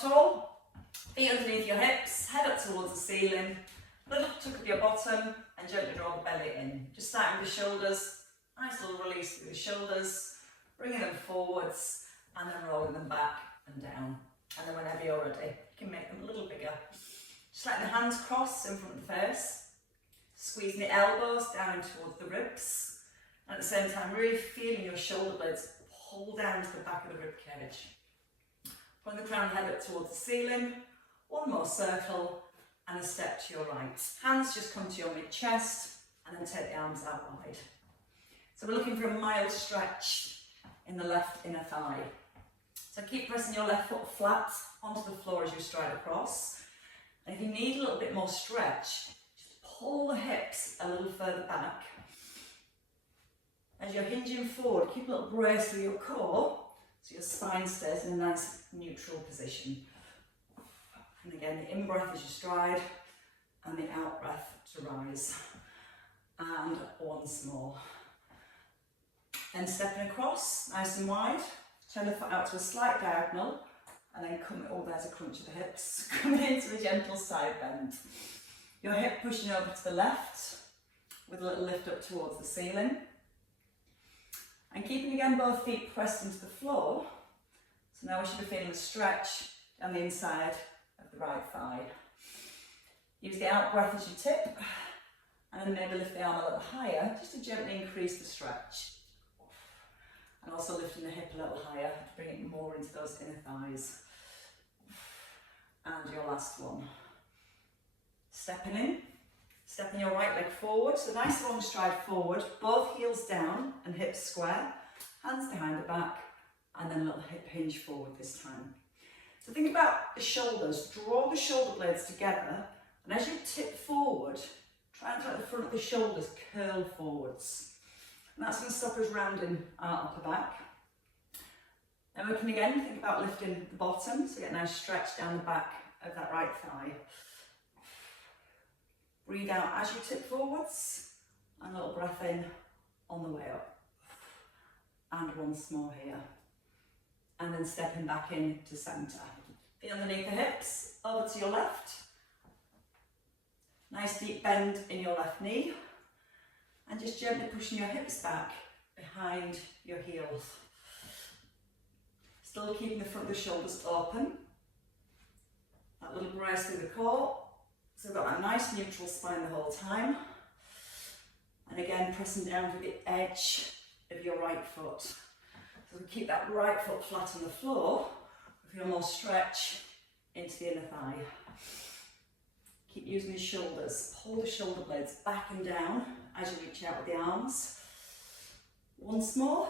up tall, feet underneath your hips, head up towards the ceiling, little tuck of your bottom and gently draw the belly in. Just starting with the shoulders, nice little release through the shoulders, bringing them forwards and then rolling them back and down. And then whenever you're ready, you can make them a little bigger. Just letting the hands cross in front of the face, squeezing the elbows down in towards the ribs, and at the same time really feeling your shoulder blades pull down to the back of the rib cage. Pulling the crown of the head up towards the ceiling, one more circle and a step to your right. Hands just come to your mid-chest and then take the arms out wide. So we're looking for a mild stretch in the left inner thigh. So keep pressing your left foot flat onto the floor as you stride across. And if you need a little bit more stretch, just pull the hips a little further back. As you're hinging forward, keep a little brace through your core so your spine stays in a nice neutral position. And again, the in-breath as you stride and the out-breath to rise. And once more. Then stepping across, nice and wide. Turn the foot out to a slight diagonal and then come, oh there's a crunch of the hips, coming into a gentle side bend. Your hip pushing over to the left with a little lift up towards the ceiling. And keeping again both feet pressed into the floor. So now we should be feeling a stretch down the inside of the right thigh. Use the out breath as you tip and then maybe lift the arm a little higher just to gently increase the stretch. And also lifting the hip a little higher to bring it more into those inner thighs. And your last one. Stepping in, stepping your right leg forward, so nice long stride forward, both heels down and hips square, hands behind the back, and then a little hip hinge forward this time. So think about the shoulders, draw the shoulder blades together, and as you tip forward, try and let the front of the shoulders curl forwards. And that's going to stop us rounding our upper back. Then we can again think about lifting the bottom, so get a nice stretch down the back of that right thigh. Breathe out as you tip forwards, and a little breath in on the way up. And once more here. And then stepping back in to centre. Feet underneath the hips, over to your left. Nice deep bend in your left knee. And just gently pushing your hips back behind your heels. Still keeping the front of the shoulders open. That little brace through the core. So we've got that nice neutral spine the whole time. And again, pressing down to the edge of your right foot. So we keep that right foot flat on the floor. We feel more stretch into the inner thigh. Keep using your shoulders. Pull the shoulder blades back and down as you reach out with the arms. Once more.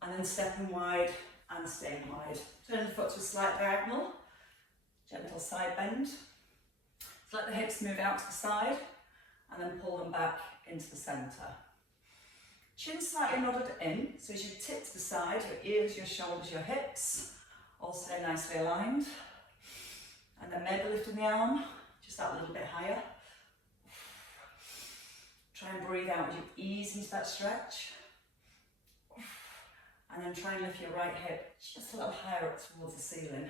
And then stepping wide and staying wide. Turn the foot to a slight diagonal. Gentle side bend. So let the hips move out to the side and then pull them back into the centre. Chin slightly nodded in, so as you tip to the side, your ears, your shoulders, your hips all stay nicely aligned. And then maybe lifting the arm just that little bit higher. Try and breathe out as you ease into that stretch. And then try and lift your right hip just a little higher up towards the ceiling.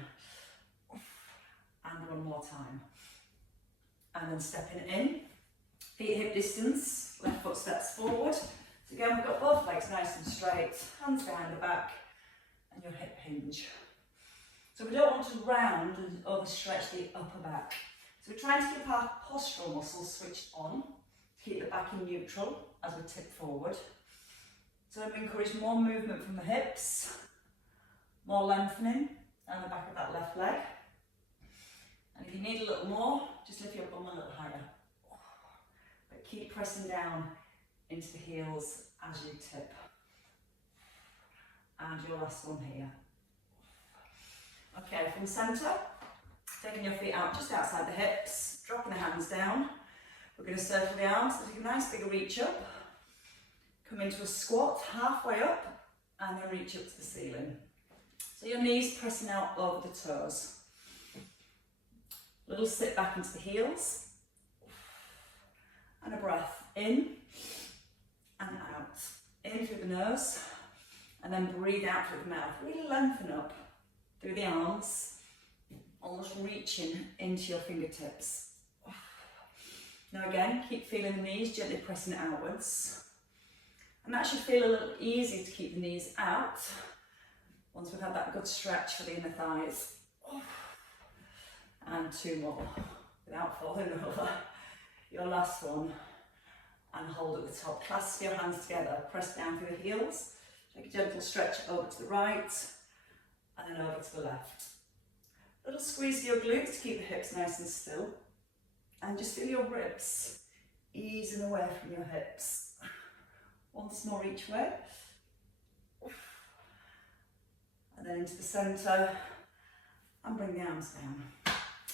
And one more time. And then stepping in, feet hip distance, left foot steps forward. So again, we've got both legs nice and straight, hands behind the back, and your hip hinge. So we don't want to round and overstretch the upper back. So we're trying to keep our postural muscles switched on, to keep the back in neutral as we tip forward. So we encourage more movement from the hips, more lengthening down the back of that left leg. And if you need a little more, just lift your bum a little higher. But keep pressing down into the heels as you tip. And your last one here. Okay, from centre, taking your feet out just outside the hips, dropping the hands down. We're going to circle the arms, so take a nice big reach up. Come into a squat, halfway up, and then reach up to the ceiling. So your knees pressing out over the toes. Little sit back into the heels. And a breath in and out. In through the nose, and then breathe out through the mouth. Really lengthen up through the arms, almost reaching into your fingertips. Now again, keep feeling the knees, gently pressing it outwards. And that should feel a little easier to keep the knees out once we've had that good stretch for the inner thighs. And 2 more, without falling over. Your last one, and hold at the top. Clasp your hands together, press down through the heels. Take a gentle stretch over to the right, and then over to the left. A little squeeze of your glutes to keep the hips nice and still. And just feel your ribs easing away from your hips. Once more each way. And then into the centre, and bring the arms down.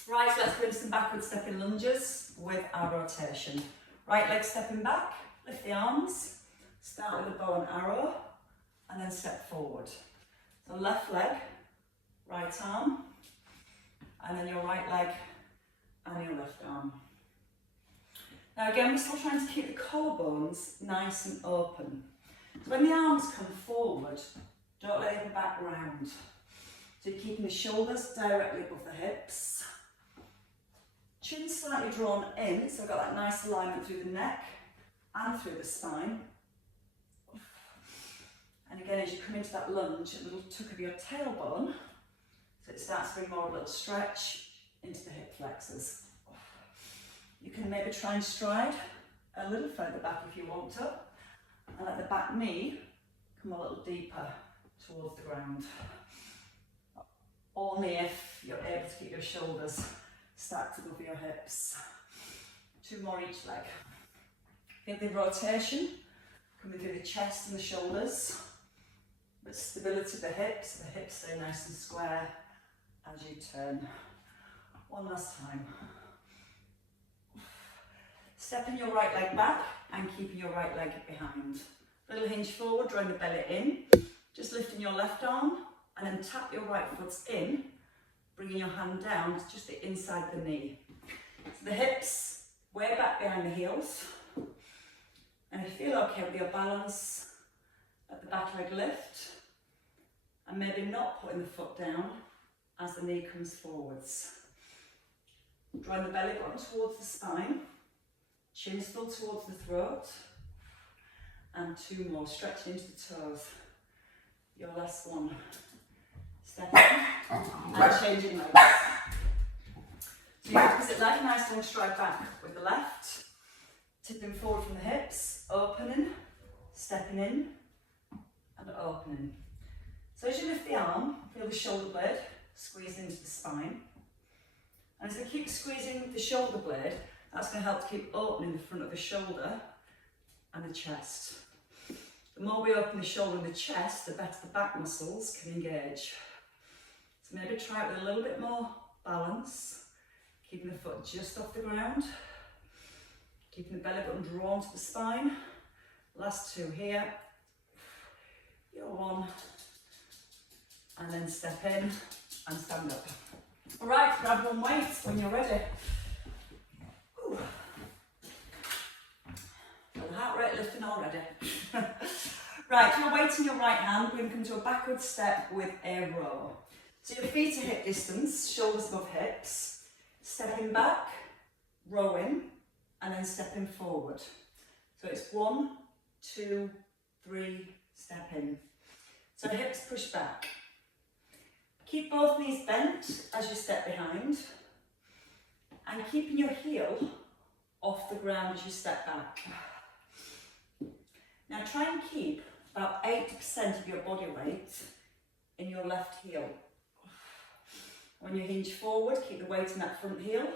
Right, let's go into some backward stepping lunges with our rotation. Right leg stepping back, lift the arms, start with a bow and arrow, and then step forward. So left leg, right arm, and then your right leg and your left arm. Now again, we're still trying to keep the collarbones nice and open. So when the arms come forward, don't let them back round. So you're keeping the shoulders directly above the hips. Chin slightly drawn in, so I've got that nice alignment through the neck and through the spine. And again, as you come into that lunge, a little tuck of your tailbone, so it starts to bring more of a little stretch into the hip flexors. You can maybe try and stride a little further back if you want to, and let the back knee come a little deeper towards the ground. Only if you're able to keep your shoulders stacked above your hips. 2 more each leg. Feel the rotation coming through the chest and the shoulders, but stability of the hips stay nice and square as you turn. One last time. Stepping your right leg back and keeping your right leg behind. Little hinge forward, drawing the belly in. Just lifting your left arm and then tap your right foot in, bringing your hand down to just the inside of the knee. So the hips way back behind the heels. And if you feel okay with your balance, let the back leg lift. And maybe not putting the foot down as the knee comes forwards. Drawing the belly button towards the spine. Chin still towards the throat. And 2 more, stretching into the toes. Your last one. Step in and changing legs. So your opposite leg, nice long stride back with the left. Tipping forward from the hips, opening, stepping in, and opening. So as you lift the arm, feel the shoulder blade squeeze into the spine. And as I keep squeezing the shoulder blade, that's going to help to keep opening the front of the shoulder and the chest. The more we open the shoulder and the chest, the better the back muscles can engage. So maybe try it with a little bit more balance, keeping the foot just off the ground, keeping the belly button drawn to the spine. Last 2 here. Your 1, and then step in and stand up. All right, grab 1 weight when you're ready. Ooh. Feel the heart rate lifting already. Right, your weight in your right hand, we're going to come to a backward step with a row. So your feet are hip distance, shoulders above hips, stepping back, rowing, and then stepping forward. So it's 1, 2, 3, step in. So hips push back. Keep both knees bent as you step behind, and keeping your heel off the ground as you step back. Now try and keep about 80% of your body weight in your left heel. When you hinge forward, keep the weight in that front heel.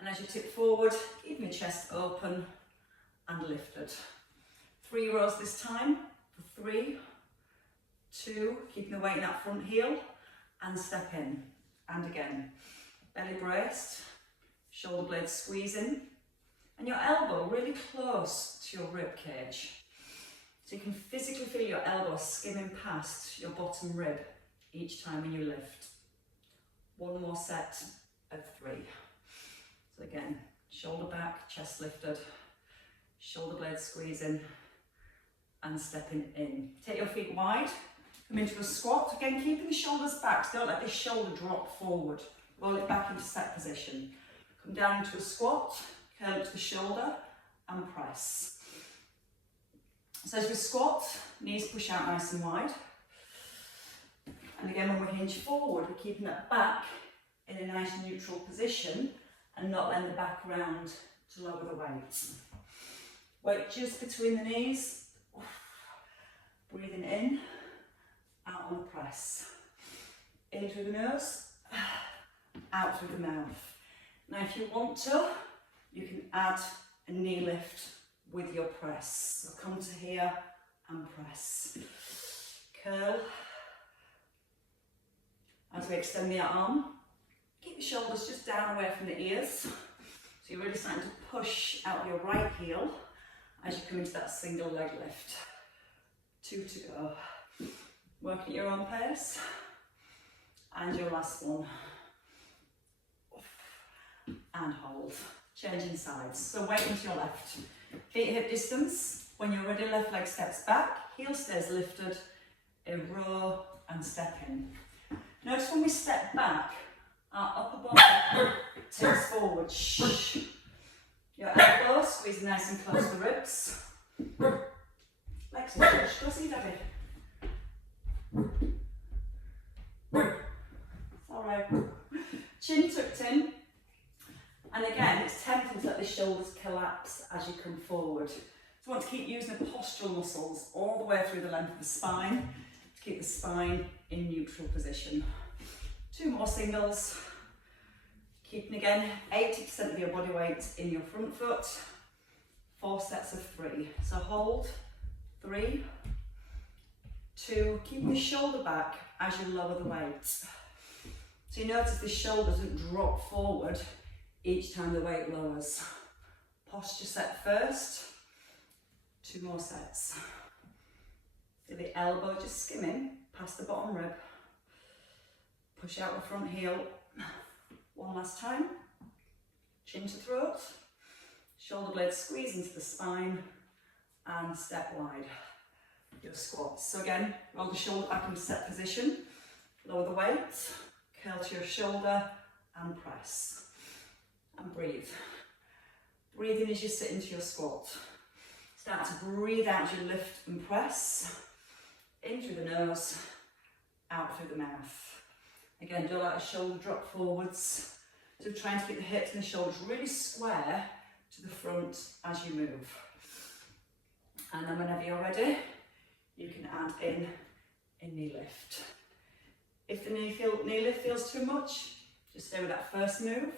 And as you tip forward, keep your chest open and lifted. 3 rows this time. For 3, 2, keeping the weight in that front heel, and step in. And again, belly braced, shoulder blades squeezing, and your elbow really close to your rib cage. So you can physically feel your elbow skimming past your bottom rib each time when you lift. 1 more set of 3. So again, shoulder back, chest lifted, shoulder blades squeezing, and stepping in. Take your feet wide, Come into a squat, again keeping the shoulders back, so don't let this shoulder drop forward. Roll it back into set position. Come down into a squat, curl to the shoulder and press. So as we squat, knees push out nice and wide. And again, when we hinge forward, we're keeping that back in a nice neutral position and not letting the back round to lower the weight. Weight just between the knees. Breathing in, out on the press. In through the nose, out through the mouth. Now if you want to, you can add a knee lift with your press. So come to here and press. Curl. As we extend the arm, keep the shoulders just down away from the ears. So you're really starting to push out your right heel as you come into that single leg lift. 2 to go. Work at your own pace. And your last one. And hold. Changing sides. So weight into your left. Feet hip distance. When you're ready, left leg steps back. Heel stays lifted. A row and step in. Notice when we step back, our upper body tips forward. Shh. Your elbows squeeze nice and close to the ribs. Legs touch. Go see Daddy. Alright. Chin tucked in. And again, it's tempting to let the shoulders collapse as you come forward. So you want to keep using the postural muscles all the way through the length of the spine to keep the spine in neutral position. 2 more singles. Keeping again 80% of your body weight in your front foot. 4 sets of 3. So hold. 3, 2, keep the shoulder back as you lower the weight. So you notice the shoulder doesn't drop forward each time the weight lowers. Posture set first. 2 more sets. Feel the elbow just skimming past the bottom rib. Push out the front heel. 1 last time. Chin to throat. Shoulder blades squeeze into the spine. And step wide. Your squats. So again, roll the shoulder back into set position. Lower the weight. Curl to your shoulder and press. And breathe. Breathe in as you sit into your squat. Start to breathe out as you lift and press. In through the nose, out through the mouth. Again, don't let the shoulder drop forwards. So trying to keep the hips and the shoulders really square to the front as you move. And then whenever you're ready, you can add in a knee lift. If the knee lift feels too much, just stay with that first move.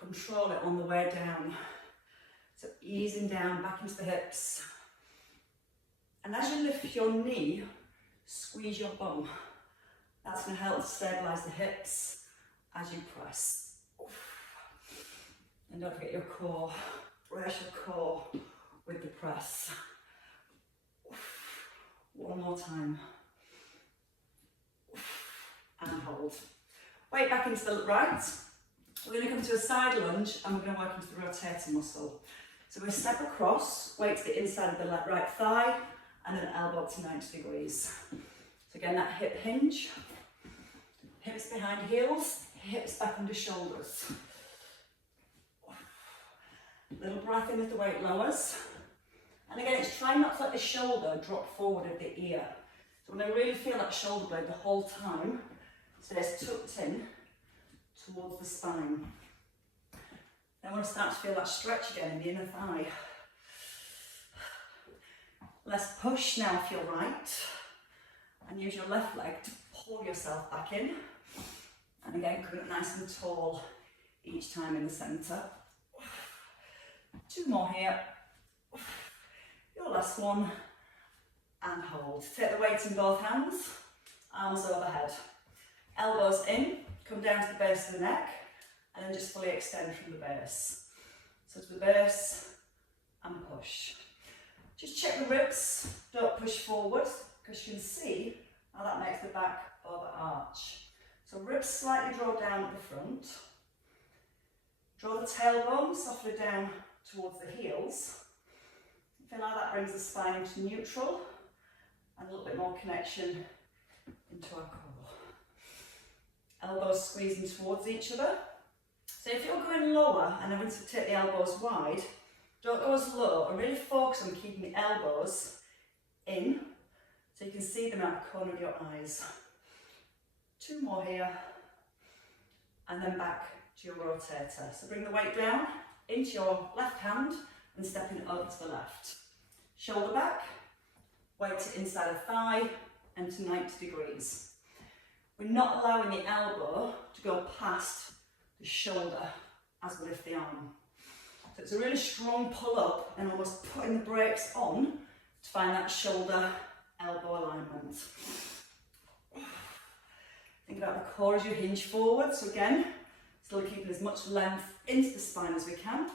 Control it on the way down. So easing down back into the hips. And as you lift your knee, squeeze your bum. That's going to help stabilise the hips as you press. And don't forget your core. Brace your core with the press. 1 more time. And hold. Weight back into the right. We're going to come to a side lunge and we're going to work into the rotator muscle. So we step across, weight to the inside of the right thigh and then elbow to 90 degrees. So again, that hip hinge. Hips behind heels, hips back under shoulders. Little breath in as the weight lowers. And again, it's trying not to let the shoulder drop forward of the ear. So when I really feel that shoulder blade the whole time, stays tucked in towards the spine. Then I want to start to feel that stretch again in the inner thigh. Less push now if you're right. And use your left leg to pull yourself back in. And again, coming up nice and tall each time in the centre. 2 more here. Your last one. And hold. Take the weight in both hands. Arms overhead. Elbows in. Come down to the base of the neck. And then just fully extend from the base. So to the base. And push. Just check the ribs. Don't push forward. Because you can see how that makes the back over arch. So ribs slightly draw down at the front. Draw the tailbone softly down towards the heels. Feel how that brings the spine into neutral and a little bit more connection into our core. Elbows squeezing towards each other. So if you're going lower and I want to take the elbows wide, don't go as low, and really focus on keeping the elbows in so you can see them out the corner of your eyes. 2 more here, and then back to your rotator. So bring the weight down into your left hand and stepping over to the left. Shoulder back, weight to inside of thigh and to 90 degrees. We're not allowing the elbow to go past the shoulder as we lift the arm. So it's a really strong pull up and almost putting the brakes on to find that shoulder elbow alignment. Think about the core as you hinge forward. So again, still keeping as much length into the spine as we can.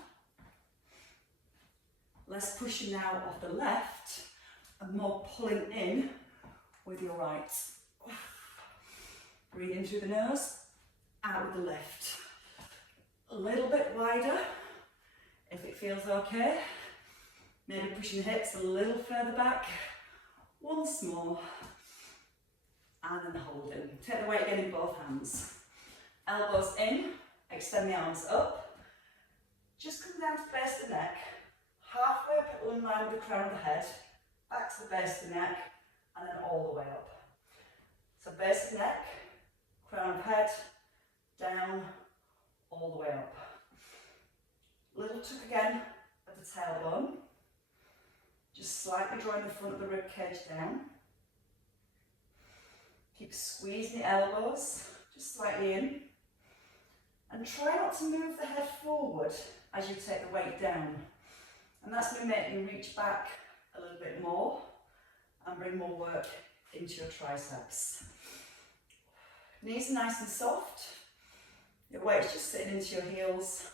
Less pushing now off the left and more pulling in with your right. Breathe in through the nose, out with the left. A little bit wider if it feels okay. Maybe pushing the hips a little further back. Once more. And then holding. Take the weight again in both hands. Elbows in, extend the arms up. Just come down to the base of the neck. Halfway up, it will in line with the crown of the head. Back to the base of the neck, and then all the way up. So base of the neck, crown of head, down, all the way up. Little tuck again at the tailbone. Just slightly drawing the front of the rib cage down. Keep squeezing the elbows, just slightly in. And try not to move the head forward as you take the weight down. And that's going to make you reach back a little bit more and bring more work into your triceps. Knees are nice and soft. Your weight's just sitting into your heels.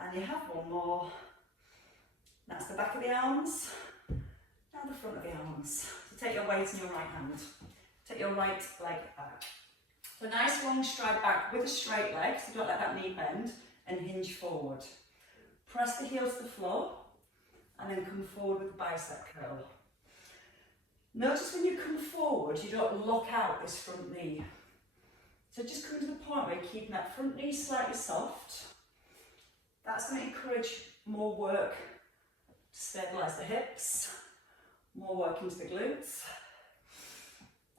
And you have one more. That's the back of the arms, now the front of the arms. So take your weight in your right hand. Take your right leg back. So nice long stride back with a straight leg, so don't let that knee bend, and hinge forward. Press the heels to the floor, and then come forward with the bicep curl. Notice when you come forward, you don't lock out this front knee. So just come to the point where you're keeping that front knee slightly soft. That's going to encourage more work to stabilise the hips, more work into the glutes.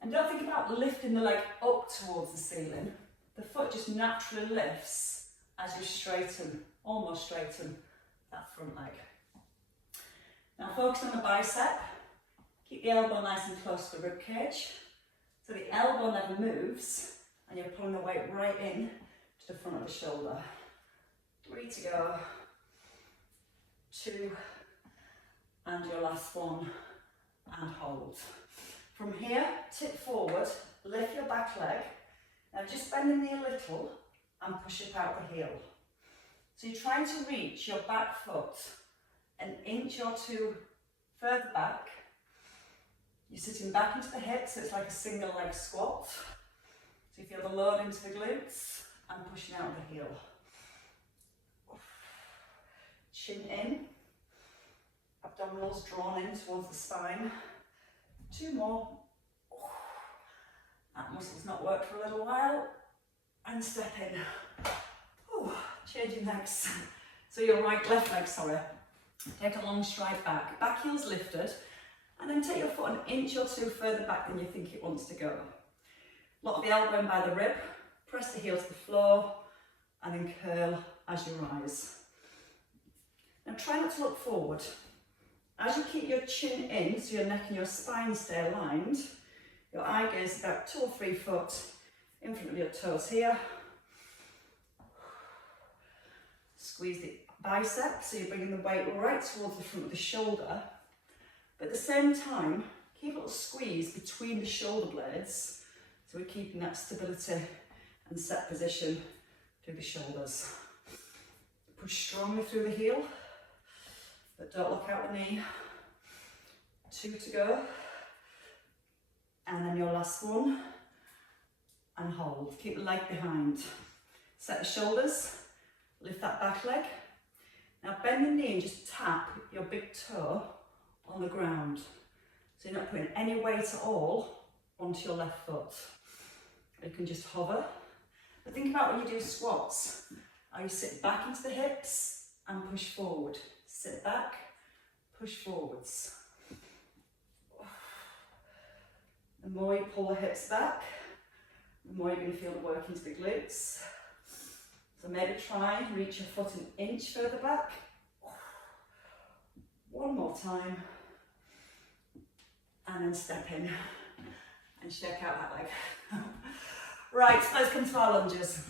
And don't think about lifting the leg up towards the ceiling. The foot just naturally lifts as you straighten, almost straighten that front leg. Now focus on the bicep. Keep the elbow nice and close to the rib cage. So the elbow never moves and you're pulling the weight right in to the front of the shoulder. 3 to go. 2. And your last one. And hold. From here, tip forward, lift your back leg. Now just bend the knee a little and push it out the heel. So you're trying to reach your back foot an inch or 2 further back. You're sitting back into the hips, so it's like a single leg squat. So you feel the load into the glutes and pushing out the heel. Chin in, abdominals drawn in towards the spine. 2 more. That muscle's not worked for a little while. And step in. Changing legs. So your left leg, sorry. Take a long stride back. Back heel's lifted. And then take your foot an inch or 2 further back than you think it wants to go. Lock the elbow in by the rib. Press the heel to the floor. And then curl as you rise. Now try not to look forward. As you keep your chin in, so your neck and your spine stay aligned, your eye gaze is about 2 or 3 foot in front of your toes here. Squeeze the bicep, so you're bringing the weight right towards the front of the shoulder. But at the same time, keep a little squeeze between the shoulder blades, so we're keeping that stability and set position through the shoulders. Push strongly through the heel. But don't look out the knee. 2 to go. And then your last one. And hold. Keep the leg behind. Set the shoulders. Lift that back leg. Now bend the knee and just tap your big toe on the ground. So you're not putting any weight at all onto your left foot. You can just hover. But think about when you do squats, how you sit back into the hips and push forward. Sit back, push forwards. The more you pull the hips back, the more you're going to feel the work into the glutes. So maybe try and reach your foot an inch further back. One more time. And then step in and shake out that leg. Right, so let's come to our lunges.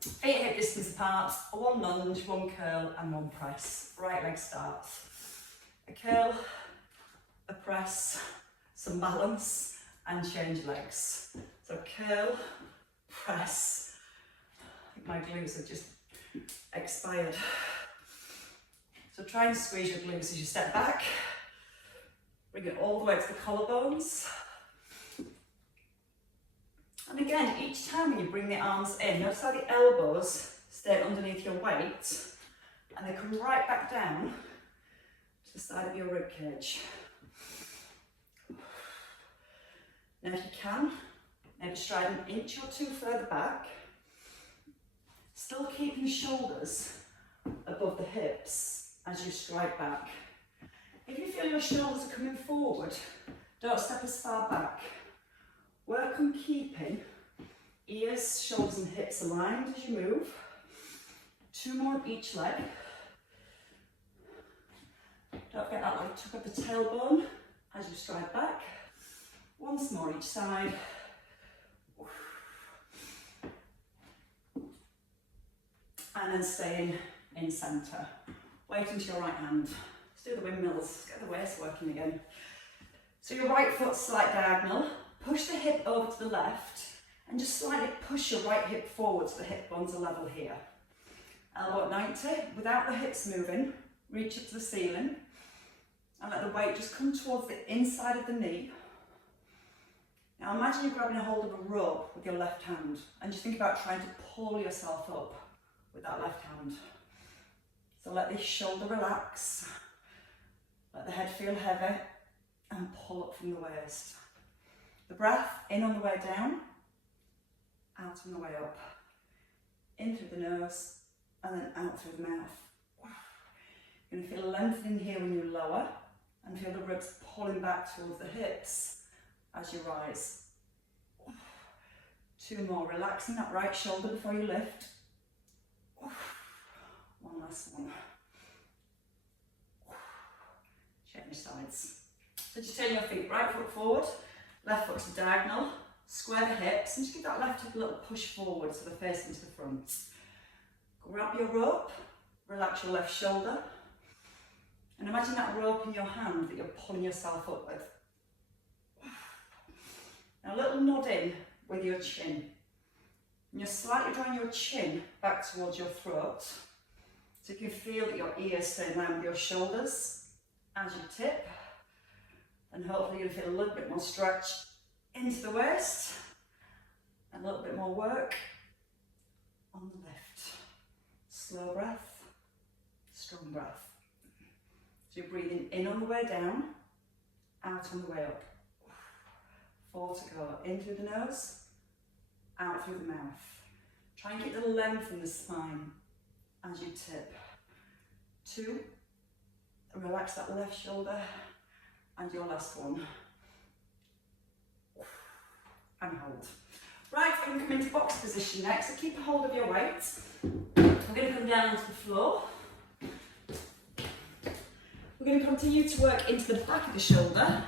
Feet hip distance apart, one lunge, one curl and one press. Right leg starts. A curl, a press, some balance and change legs. So curl, press. I think my glutes have just expired. So try and squeeze your glutes as you step back. Bring it all the way to the collarbones. And again, each time when you bring the arms in, notice how the elbows stay underneath your weight and they come right back down to the side of your rib cage. Now if you can, maybe stride an inch or two further back, still keeping shoulders above the hips as you stride back. If you feel your shoulders are coming forward, don't step as far back. Work on keeping ears, shoulders and hips aligned as you move. 2 more on each leg. Don't forget that leg tuck up the tailbone as you stride back. Once more each side. And then staying in centre. Weight into your right hand. Let's do the windmills, get the waist working again. So your right foot slight diagonal. Push the hip over to the left and just slightly push your right hip forward so the hip bones are level here. Elbow at 90, without the hips moving, reach up to the ceiling and let the weight just come towards the inside of the knee. Now imagine you're grabbing a hold of a rope with your left hand and just think about trying to pull yourself up with that left hand. So let the shoulder relax, let the head feel heavy and pull up from the waist. The breath in on the way down, out on the way up. In through the nose and then out through the mouth. You're going to feel a lengthening here when you lower and feel the ribs pulling back towards the hips as you rise. 2 more, relaxing that right shoulder before you lift. One last one. Change sides. So just turn your feet, right foot forward. Left foot to diagonal, square the hips and just give that left hip a little push forward so the face into the front. Grab your rope, relax your left shoulder and imagine that rope in your hand that you're pulling yourself up with. Now a little nod in with your chin. And you're slightly drawing your chin back towards your throat so you can feel that your ears stay in line with your shoulders as you tip. And hopefully you'll feel a little bit more stretch into the waist and a little bit more work on the lift. Slow breath, strong breath. So you're breathing in on the way down, out on the way up. 4 to go. In through the nose, out through the mouth. Try and keep the length in the spine as you tip. 2, relax that left shoulder. And your last one. And hold. Right, we're going to come into box position next. So keep a hold of your weight. We're going to come down onto the floor. We're going to continue to work into the back of the shoulder.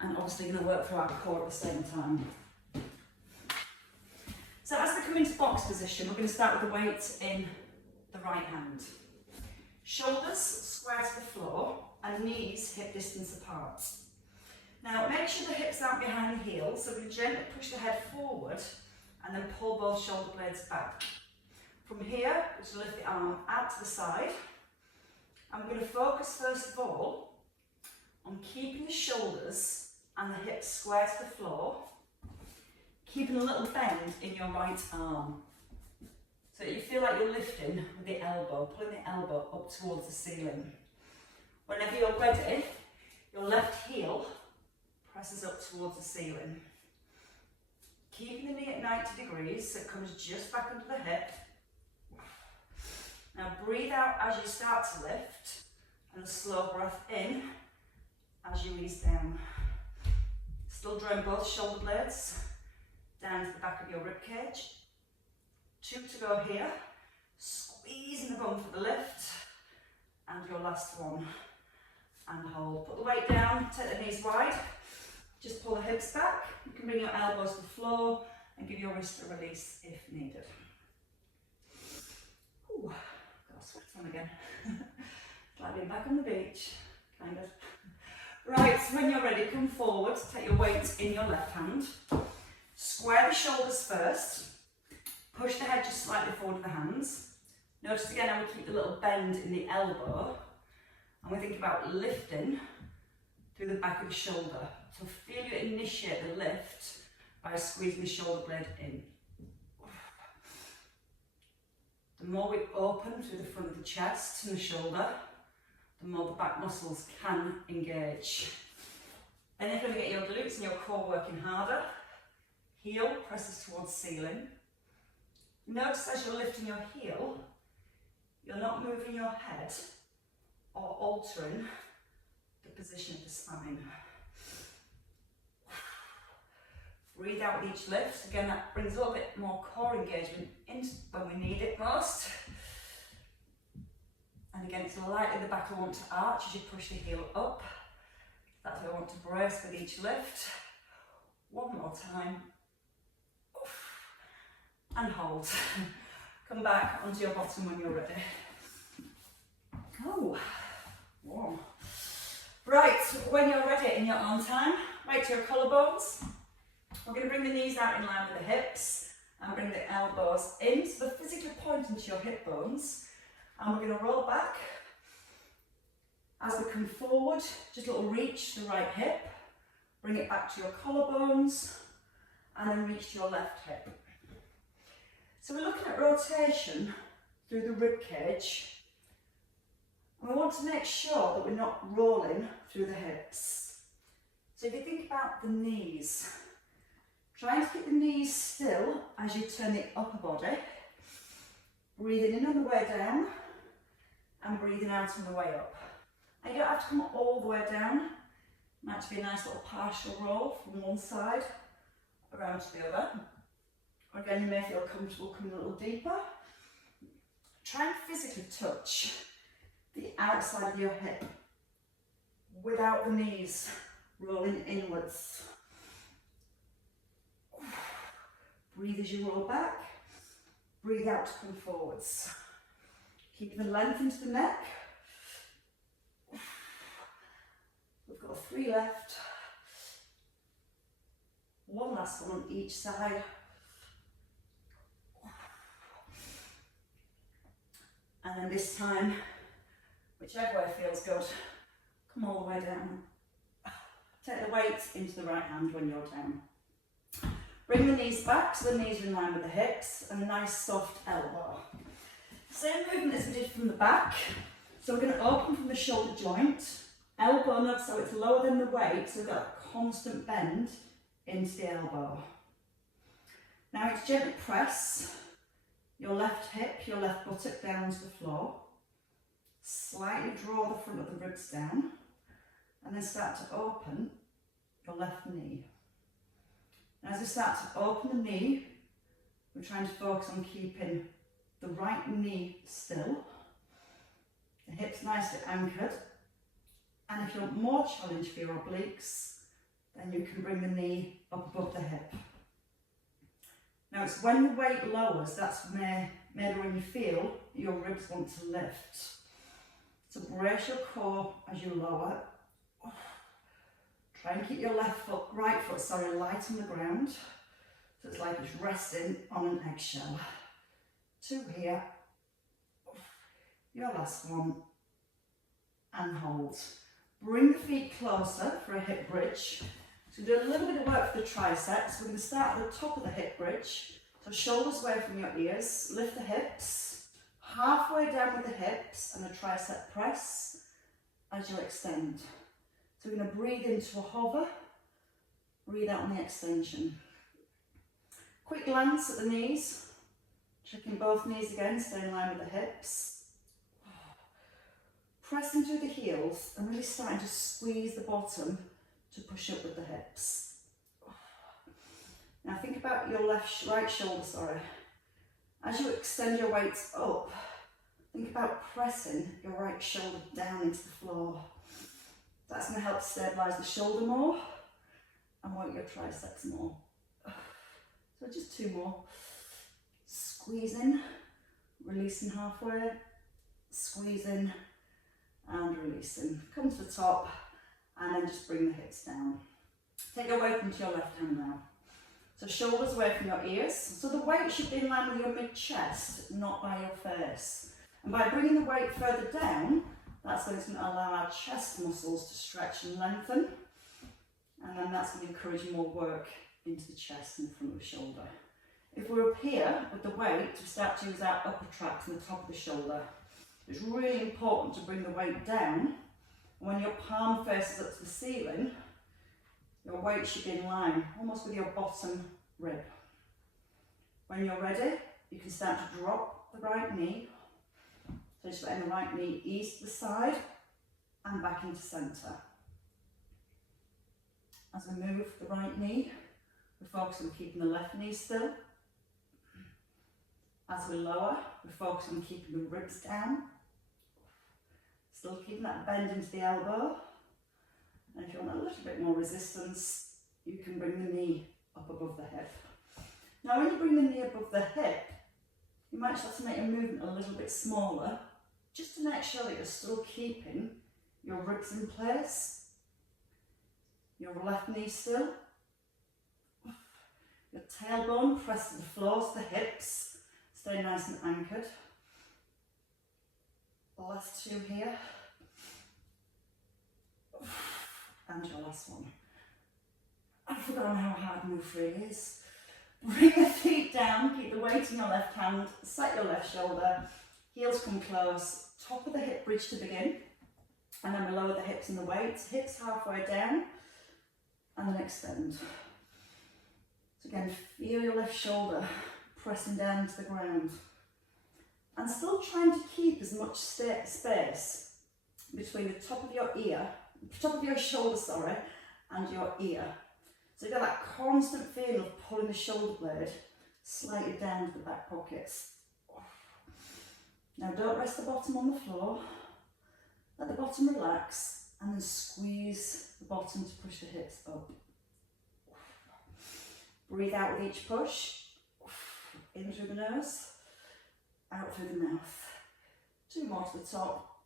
And obviously going to work through our core at the same time. So as we come into box position, we're going to start with the weight in the right hand. Shoulders square to the floor. And knees hip distance apart. Now make sure the hips aren't behind the heels, so we gently push the head forward and then pull both shoulder blades back. From here, we just lift the arm out to the side. And we're going to focus first of all on keeping the shoulders and the hips square to the floor, keeping a little bend in your right arm. So that you feel like you're lifting with the elbow, pulling the elbow up towards the ceiling. Whenever you're ready, your left heel presses up towards the ceiling. Keeping the knee at 90 degrees, so it comes just back under the hip. Now breathe out as you start to lift, and a slow breath in as you ease down. Still drawing both shoulder blades down to the back of your rib cage. 2 to go here. Squeezing the bum for the lift. And your last one. And hold. Put the weight down, take the knees wide. Just pull the hips back. You can bring your elbows to the floor and give your wrist a release if needed. Ooh, got a sweat on again. It's like being back on the beach, kind of. Right, so when you're ready, come forward, take your weight in your left hand. Square the shoulders first. Push the head just slightly forward with the hands. Notice again how we keep the little bend in the elbow. And we think about lifting through the back of the shoulder. So feel you initiate the lift by squeezing the shoulder blade in. The more we open through the front of the chest and the shoulder, the more the back muscles can engage. Then you're going to get your glutes and your core working harder. Heel presses towards ceiling. Notice as you're lifting your heel, you're not moving your head or altering the position of the spine. Breathe out with each lift. Again, that brings a little bit more core engagement in when we need it most. And again, it's lightly the back I want to arch as you push the heel up. That's what I want to brace with each lift. One more time. And hold. Come back onto your bottom when you're ready. Oh, warm. Right, when you're ready in your own time, right to your collarbones. We're going to bring the knees out in line with the hips and bring the elbows in, so they're physically pointing to your hip bones. And we're going to roll back. As we come forward, just a little reach to the right hip, bring it back to your collarbones, and then reach to your left hip. So we're looking at rotation through the rib cage. And we want to make sure that we're not rolling through the hips. So if you think about the knees, try to keep the knees still as you turn the upper body. Breathing in on the way down and breathing out on the way up. Now you don't have to come all the way down. It might be a nice little partial roll from one side around to the other. Or again, you may feel comfortable coming a little deeper. Try and physically touch the outside of your hip without the knees rolling inwards. Breathe as you roll back. Breathe out to come forwards. Keep the length into the neck. We've got 3 left. One last one on each side. And then this time, whichever way feels good, come all the way down. Take the weight into the right hand when you're down. Bring the knees back so the knees are in line with the hips and a nice soft elbow. Same movement as we did from the back. So we're going to open from the shoulder joint, elbow nudge so it's lower than the weight, so we've got a constant bend into the elbow. Now it's gently press your left hip, your left buttock down to the floor. Slightly draw the front of the ribs down and then start to open your left knee. Now as we start to open the knee, we're trying to focus on keeping the right knee still, the hips nicely anchored, and if you want more challenge for your obliques, then you can bring the knee up above the hip. Now it's when the weight lowers, that's maybe when you feel your ribs want to lift. So brace your core as you lower. Try and keep your right foot light on the ground. So it's like it's resting on an eggshell. 2 here. Your last one. And hold. Bring the feet closer for a hip bridge. So do a little bit of work for the triceps. We're going to start at the top of the hip bridge. So shoulders away from your ears. Lift the hips. Halfway down with the hips and a tricep press as you extend. So we're going to breathe into a hover Breathe out on the extension. Quick glance at the knees. Checking both knees again, stay in line with the hips. Pressing through the heels and really starting to squeeze the bottom to push up with the hips. Now think about your right shoulder, As you extend your weights up, think about pressing your right shoulder down into the floor. That's going to help stabilise the shoulder more and work your triceps more. So just 2 more. Squeezing, releasing halfway, squeezing and releasing. Come to the top and then just bring the hips down. Take your weight into your left hand now. So shoulders away from your ears. So the weight should be in line with your mid-chest, not by your face. And by bringing the weight further down, that's going to allow our chest muscles to stretch and lengthen. And then that's going to encourage more work into the chest and the front of the shoulder. If we're up here with the weight, we start to use our upper tract and the top of the shoulder. It's really important to bring the weight down. When your palm faces up to the ceiling, your weight should be in line, almost with your bottom rib. When you're ready, you can start to drop the right knee. So just letting the right knee ease to the side and back into centre. As we move the right knee, we're focusing on keeping the left knee still. As we lower, we're focusing on keeping the ribs down. Still keeping that bend into the elbow. And if you want a little bit more resistance, you can bring the knee up above the hip. Now when you bring the knee above the hip, you might have to make your movement a little bit smaller, just to make sure that you're still keeping your ribs in place, your left knee still, your tailbone pressed to the floor, to the hips, stay nice and anchored. Last 2 here. And your last one. I've forgotten how hard move 3 is. Bring the feet down, keep the weight in your left hand, set your left shoulder, heels come close, top of the hip bridge to begin, and then we lower the hips and the weights, hips halfway down, and then extend. So again, feel your left shoulder pressing down to the ground. And still trying to keep as much space between the top of your shoulder, and your ear. So you get that constant feeling of pulling the shoulder blade slightly down to the back pockets. Now don't rest the bottom on the floor. Let the bottom relax and then squeeze the bottom to push the hips up. Breathe out with each push. In through the nose. Out through the mouth. 2 more to the top,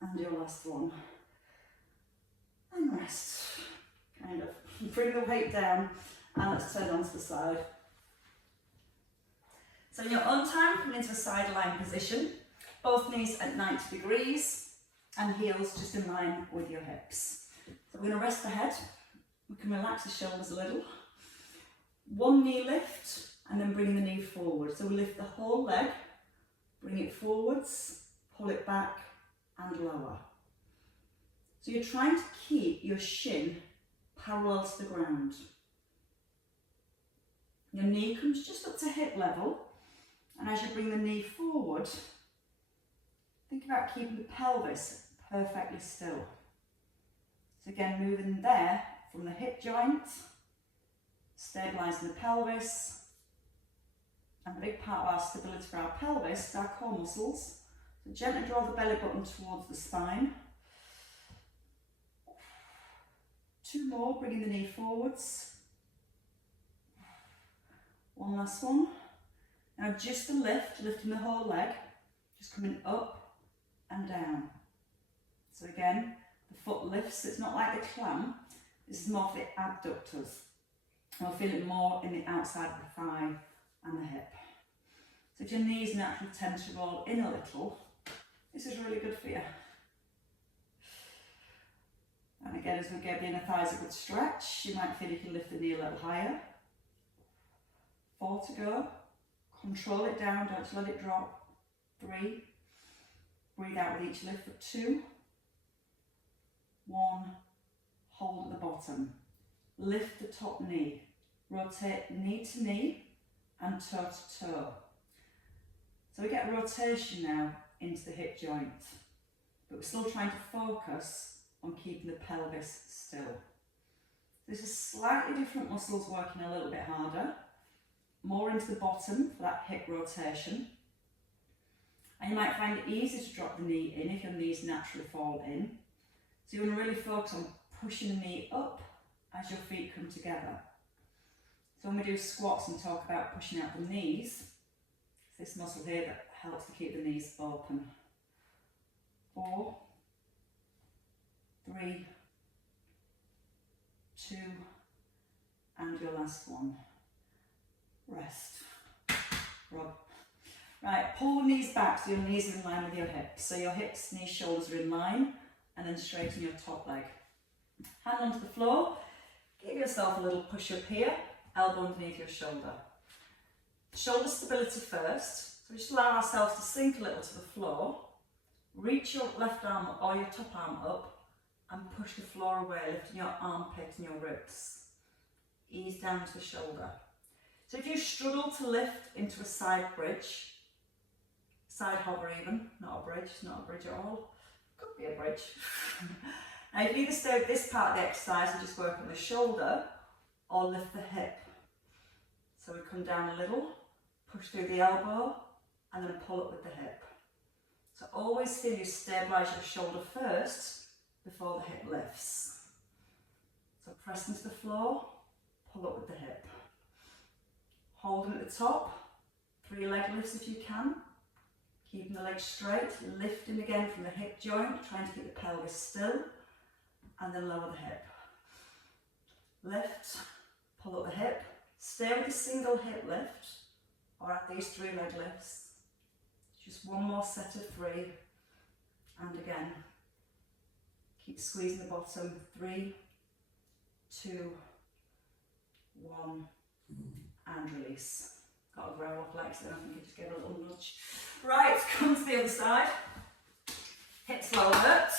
and your last one. And rest. Kind of. Bring the weight down, and let's turn onto the side. So in your own time, come into a side lying position, both knees at 90 degrees, and heels just in line with your hips. So we're going to rest the head. We can relax the shoulders a little. 1 knee lift, and then bring the knee forward. So we lift the whole leg, bring it forwards, pull it back and lower. So you're trying to keep your shin parallel to the ground. Your knee comes just up to hip level, and as you bring the knee forward, think about keeping the pelvis perfectly still. So again, moving there from the hip joint, stabilising the pelvis. And a big part of our stability for our pelvis is our core muscles. So gently draw the belly button towards the spine. 2 more, bringing the knee forwards. 1 last one. Now just a lift, lifting the whole leg, just coming up and down. So again, the foot lifts, it's not like the clamp, this is more for the abductors. And we'll feel it more in the outside of the thigh and the hip. So if your knees naturally tend to roll in a little, this is really good for you. And again, as we give the inner thighs a good stretch, you might feel you can lift the knee a little higher. 4 to go. Control it down, don't let it drop. 3. Breathe out with each lift for 2. 1. Hold at the bottom. lift the top knee. Rotate knee to knee and toe to toe. So we get rotation now into the hip joint, but we're still trying to focus on keeping the pelvis still. This is slightly different muscles working a little bit harder, more into the bottom for that hip rotation. And you might find it easy to drop the knee in if your knees naturally fall in. So you want to really focus on pushing the knee up as your feet come together. So when we do squats and talk about pushing out the knees, it's this muscle here that helps to keep the knees open. 4, 3, 2, and your last one. Rest. Rub. Right, pull the knees back so your knees are in line with your hips. So your hips, knees, shoulders are in line, and then straighten your top leg. Hand onto the floor. Give yourself a little push up here, elbow underneath your shoulder. Shoulder stability first. So just allow ourselves to sink a little to the floor. Reach your left arm or your top arm up and push the floor away, lifting your armpit and your ribs. Ease down to the shoulder. So if you struggle to lift into a side bridge, side hover even, not a bridge, it's not a bridge at all, could be a bridge. Now you can either stay with this part of the exercise and just work on the shoulder, or lift the hip. So we come down a little, push through the elbow, and then pull up with the hip. So always feel you stabilise your shoulder first before the hip lifts. So press into the floor, pull up with the hip. Hold them at the top, 3 leg lifts if you can. Keeping the legs straight, lifting again from the hip joint, trying to keep the pelvis still, and then lower the hip. Lift, pull up the hip, stay with a single hip lift, or at these 3 leg lifts. Just one more set of 3, and again. Keep squeezing the bottom, 3, 2, 1, and release. Got to roll off legs then, I think I just gave a little nudge. Right, come to the other side. Hips lowered.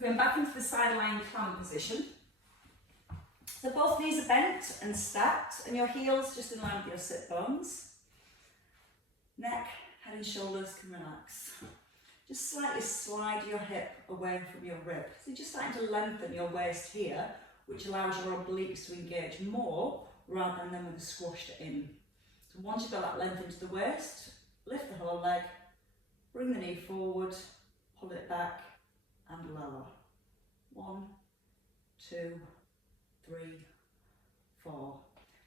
Going back into the side lying clam position. So both knees are bent and stacked, and your heels just in line with your sit bones. Neck, head and shoulders can relax. Just slightly slide your hip away from your rib. So you're just starting to lengthen your waist here, which allows your obliques to engage more rather than them with squashed in. So once you've got that length into the waist, lift the whole leg, bring the knee forward, pull it back and lower. 1, 2, 3, 4.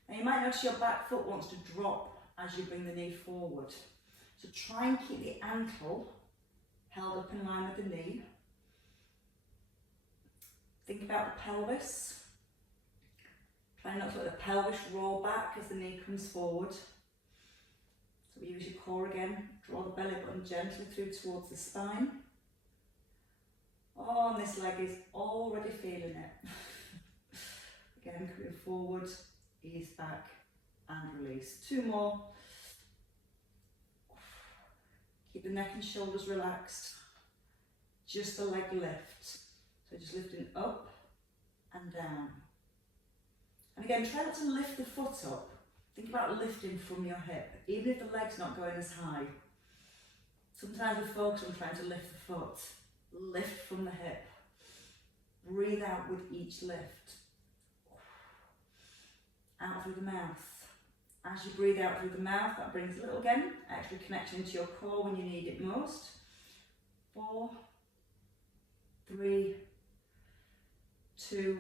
Now you might notice your back foot wants to drop as you bring the knee forward. So try and keep the ankle held up in line with the knee. Think about the pelvis. Try not to let the pelvis roll back as the knee comes forward. So we use your core again, draw the belly button gently through towards the spine. Oh, and this leg is already feeling it. Again, coming forward, ease back and release. 2 more. Keep the neck and shoulders relaxed. Just the leg lift. So just lifting up and down. And again, try not to lift the foot up. Think about lifting from your hip, even if the leg's not going as high. Sometimes we focus on trying to lift the foot. Lift from the hip. Breathe out with each lift. Out through the mouth. As you breathe out through the mouth, that brings a little, again, extra connection to your core when you need it most. 4, 3, 2,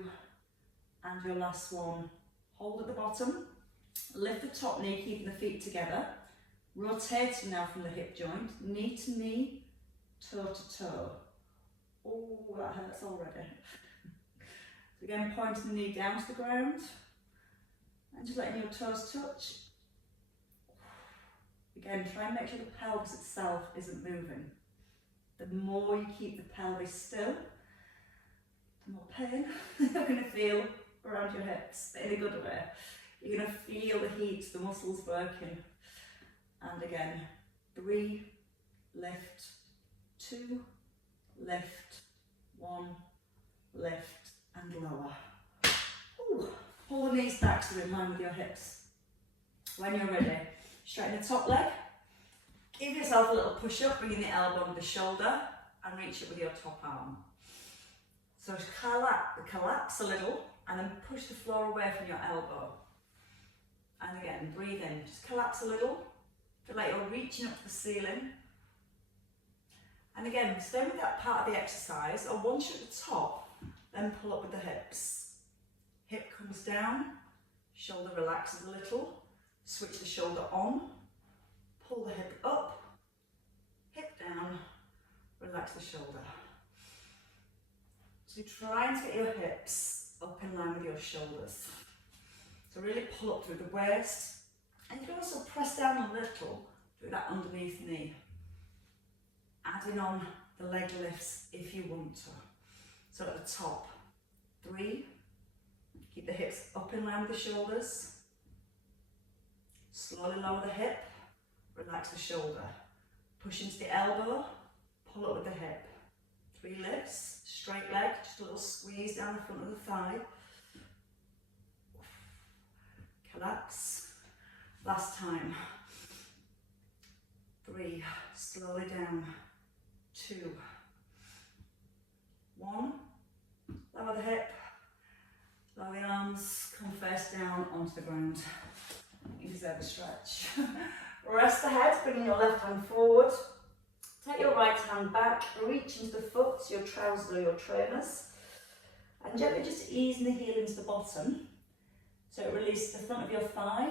and your last one. Hold at the bottom. Lift the top knee, keeping the feet together. Rotating now from the hip joint, knee to knee, toe to toe. Oh, that hurts already. So again, pointing the knee down to the ground. And just letting your toes touch. Again, try and make sure the pelvis itself isn't moving. The more you keep the pelvis still, the more pain you're going to feel around your hips, in a good way. You're going to feel the heat, the muscles working. And again, 3, lift, 2, lift, 1, lift, and lower. the knees back so they're in line with your hips. When you're ready, straighten the top leg. Give yourself a little push up, bringing the elbow under the shoulder and reach it with your top arm. So collapse a little and then push the floor away from your elbow. And again, breathe in, just collapse a little. Feel like you're reaching up to the ceiling. And again, stay with that part of the exercise, or once you're at the top, then pull up with the hips. Hip comes down, shoulder relaxes a little, switch the shoulder on, pull the hip up, hip down, relax the shoulder. So you're trying to get your hips up in line with your shoulders. So really pull up through the waist, and you can also press down a little through that underneath knee. Adding on the leg lifts if you want to. So at the top, 3, keep the hips up in line with the shoulders. Slowly lower the hip, relax the shoulder. Push into the elbow, pull up with the hip. 3 lifts, straight leg, just a little squeeze down the front of the thigh. Collapse. Last time. 3, slowly down. 2, 1, lower the hip, lower the arms, come face down onto the ground. You deserve a stretch. Rest the head, bringing your left hand forward. Take your right hand back, reach into the foot, your trousers or your trainers, and gently just easing the heel into the bottom, so it releases the front of your thigh.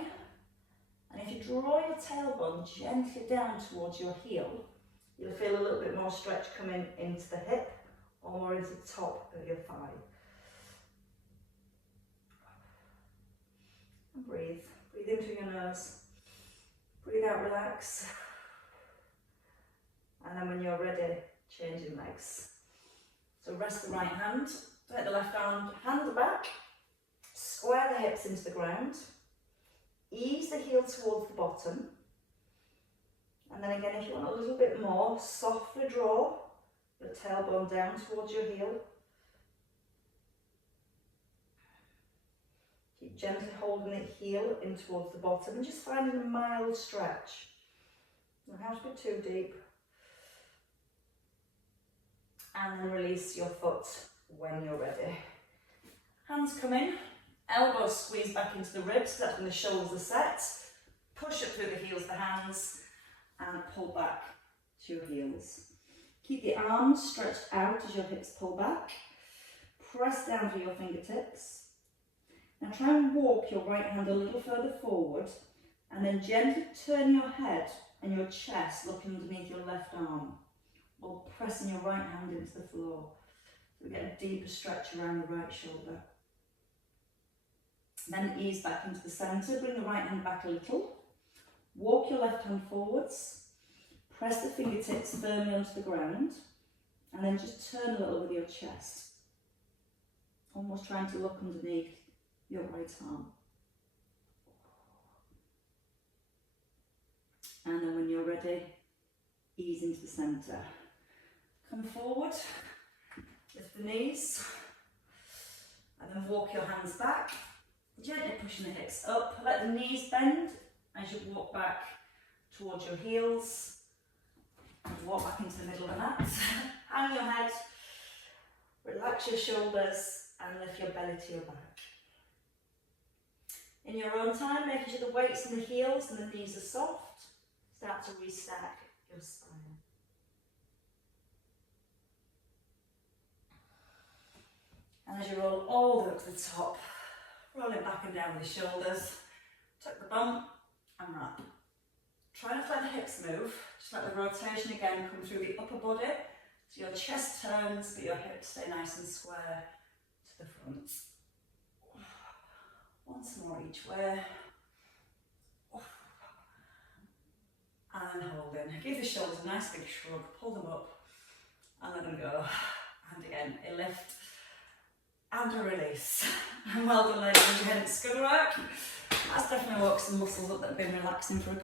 And if you draw your tailbone gently down towards your heel, you'll feel a little bit more stretch coming into the hip or more into the top of your thigh. And breathe. Breathe in through your nose. Breathe out, relax. And then when you're ready, change your legs. So rest the right hand, take the left hand back, square the hips into the ground, ease the heel towards the bottom. And then again, if you want a little bit more, softly draw your tailbone down towards your heel. Keep gently holding the heel in towards the bottom and just finding a mild stretch. Don't have to be too deep. And then release your foot when you're ready. Hands come in, elbows squeeze back into the ribs, that's when the shoulders are set. Push up through the heels, the hands, and pull back to your heels. Keep the arms stretched out as your hips pull back. Press down through your fingertips. Now try and walk your right hand a little further forward, and then gently turn your head and your chest looking underneath your left arm, while pressing your right hand into the floor. So we get a deeper stretch around the right shoulder. Then ease back into the centre, bring the right hand back a little. Walk your left hand forwards, press the fingertips firmly onto the ground, and then just turn a little with your chest, almost trying to look underneath your right arm. And then when you're ready, ease into the centre. Come forward, lift the knees, and then walk your hands back, gently pushing the hips up. Let the knees bend as you walk back towards your heels. Walk back into the middle of the mat. Hang your head, relax your shoulders, and lift your belly to your back. In your own time, making sure the weight's in the heels and the knees are soft, start to restack your spine. And as you roll all the way up to the top, rolling back and down with the shoulders, tuck the bum and wrap. Try not to let the hips move, just let the rotation again come through the upper body, so your chest turns but your hips stay nice and square to the front. Once more each way. And hold in. Give the shoulders a nice big shrug, pull them up and let them go. And again, a lift and a release. And well done, ladies and gents. Good work. That's definitely woke some muscles up that have been relaxing for a